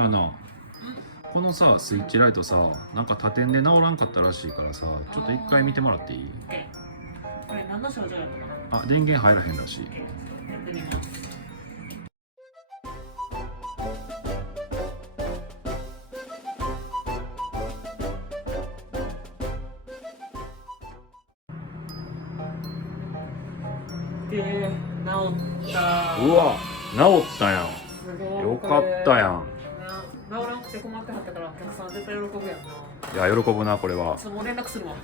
なあなあ、このさスイッチライトさ、なんか他店で直らんかったらしいからさ、ちょっと一回見てもらっていい？これ何の症状やったかな。電源入らへんらしい。やってみます。で、治った。うわ、直ったやん。すごい。よかったやん。治らんくて困ってはったから、お客さん絶対喜ぶやんな。いや、喜ぶなこれは。ちょっともう連絡するわ。